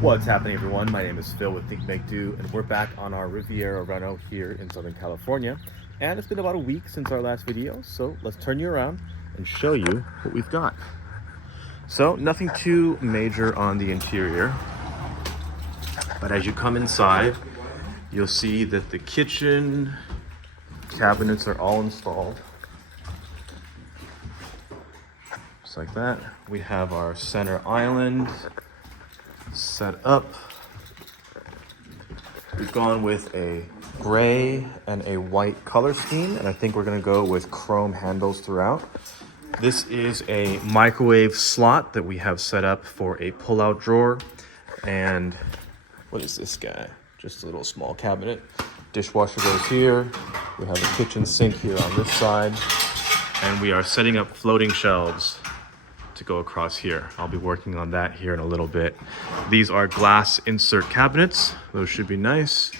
What's happening, everyone? My name is Phil with Think Make Do, and we're back on our Riviera Reno here in Southern California. And it's been about a week since our last video, so let's turn you around and show you what we've got. So nothing too major on the interior, but as you come inside, you'll see that the kitchen cabinets are all installed. Just like that. We have our center island set up. We've gone with a gray and a white color scheme, and I think we're gonna go with chrome handles throughout. This is a microwave slot that we have set up for a pull-out drawer. And what is this guy? Just a little small cabinet. Dishwasher goes here. We have a kitchen sink here on this side. And we are setting up floating shelves to go across here. I'll be working on that here in a little bit. These are glass insert cabinets. Those should be nice.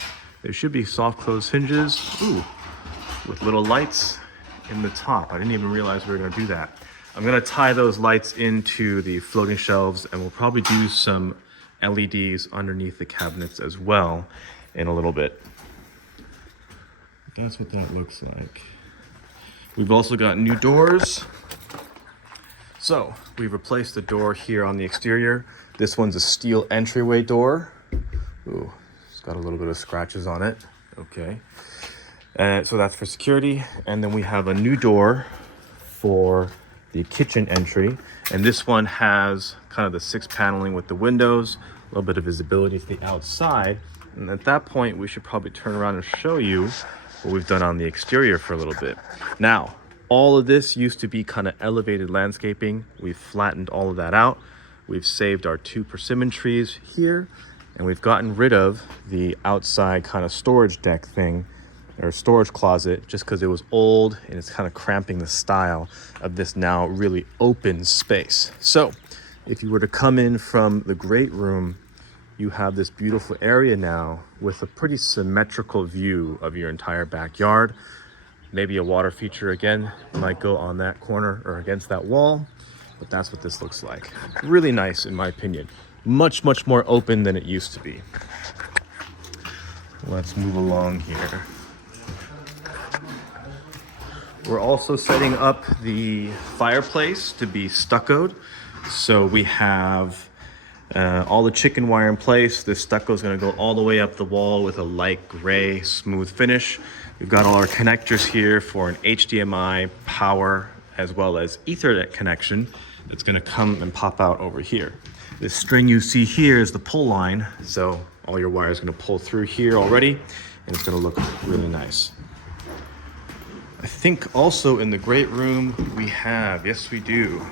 They should be soft close hinges. Ooh, with little lights in the top. I didn't even realize we were gonna do that. I'm gonna tie those lights into the floating shelves, and we'll probably do some LEDs underneath the cabinets as well in a little bit. That's what that looks like. We've also got new doors. So we've replaced the door here on the exterior. This one's a steel entryway door. Ooh, it's got a little bit of scratches on it. Okay. So that's for security. And then we have a new door for the kitchen entry. And this one has kind of the 6 paneling with the windows, a little bit of visibility to the outside. And at that point, we should probably turn around and show you what we've done on the exterior for a little bit. Now, all of this used to be kind of elevated landscaping. We've flattened all of that out. We've saved our 2 persimmon trees here, and we've gotten rid of the outside kind of storage deck thing, or storage closet, just because it was old and it's kind of cramping the style of this now really open space. So if you were to come in from the great room, you have this beautiful area now with a pretty symmetrical view of your entire backyard. Maybe a water feature again might go on that corner or against that wall, but that's what this looks like. Really nice in my opinion. Much, much more open than it used to be. Let's move along here. We're also setting up the fireplace to be stuccoed. So we have all the chicken wire in place. This stucco is going to go all the way up the wall with a light gray smooth finish. We've got all our connectors here for an HDMI power as well as Ethernet connection that's going to come and pop out over here. This string you see here is the pull line, so all your wire is going to pull through here already, and it's going to look really nice. I think also in the great room we have, yes we do,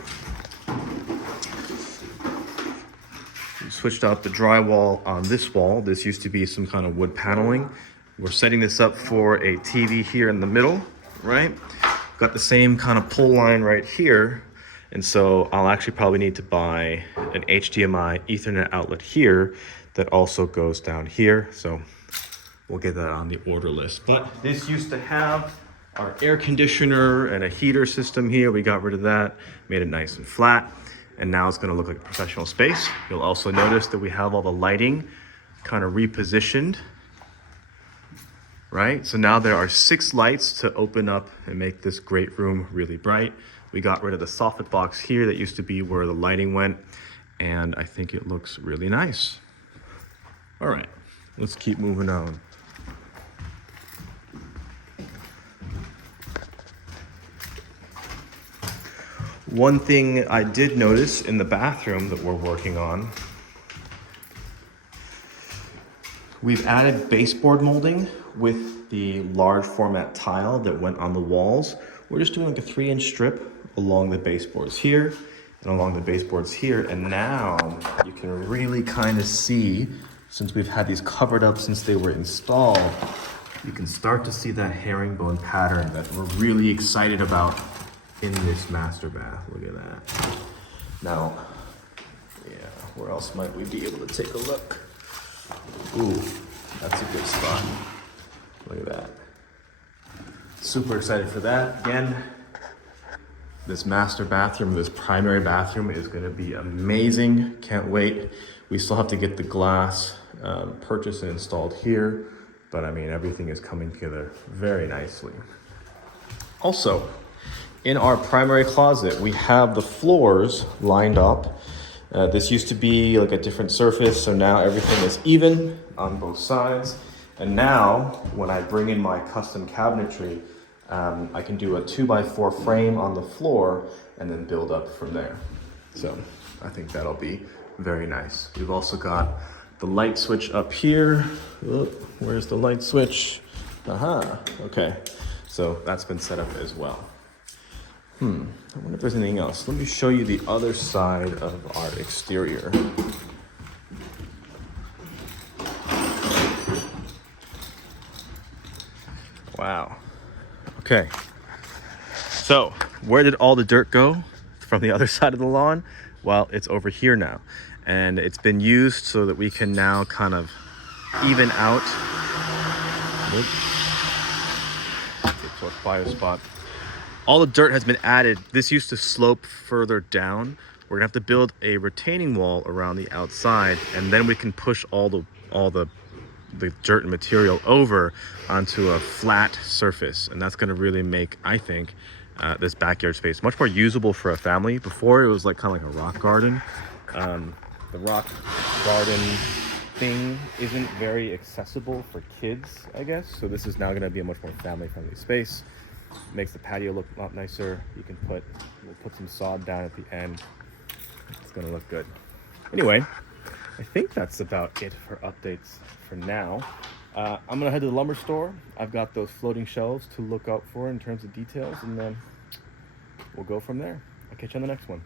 we switched out the drywall on this wall. This used to be some kind of wood paneling. We're setting this up for a TV here in the middle, right? Got the same kind of pull line right here. And so I'll actually probably need to buy an HDMI Ethernet outlet here that also goes down here. So we'll get that on the order list. But this used to have our air conditioner and a heater system here. We got rid of that, made it nice and flat. And now it's gonna look like a professional space. You'll also notice that we have all the lighting kind of repositioned, right? So now there are 6 lights to open up and make this great room really bright. We got rid of the soffit box here that used to be where the lighting went, and I think it looks really nice. All right, let's keep moving on. One thing I did notice in the bathroom that we're working on, we've added baseboard molding with the large format tile that went on the walls. We're just doing like a 3-inch strip along the baseboards here and along the baseboards here. And now you can really kind of see, since we've had these covered up since they were installed, you can start to see that herringbone pattern that we're really excited about in this master bath. Look at that. Now, yeah, where else might we be able to take a look? Ooh, that's a good spot. Look at that. Super excited for that. Again, This master bathroom, this primary bathroom is gonna be amazing. Can't wait. We still have to get the glass purchased and installed here, but I mean, everything is coming together very nicely. Also, in our primary closet, we have the floors lined up. This used to be like a different surface, so now everything is even on both sides. And now, when I bring in my custom cabinetry, I can do a 2x4 frame on the floor and then build up from there. So I think that'll be very nice. We've also got the light switch up here. Oh, where's the light switch? Aha, okay. So that's been set up as well. I wonder if there's anything else. Let me show you the other side of our exterior. Wow. Okay. So, where did all the dirt go from the other side of the lawn? Well, it's over here now. And it's been used so that we can now kind of even out. Get to a quiet spot. All the dirt has been added. This used to slope further down. We're gonna have to build a retaining wall around the outside, and then we can push all the dirt and material over onto a flat surface, and that's gonna really make, I think, this backyard space much more usable for a family. Before, it was like kind of like a rock garden. The rock garden thing isn't very accessible for kids, I guess. So this is now gonna be a much more family-friendly space. Makes the patio look a lot nicer. We'll put some sod down at the end. It's gonna look good. Anyway, I think that's about it for updates for now. I'm gonna head to the lumber store. I've got those floating shelves to look out for in terms of details, and then we'll go from there. I'll catch you on the next one.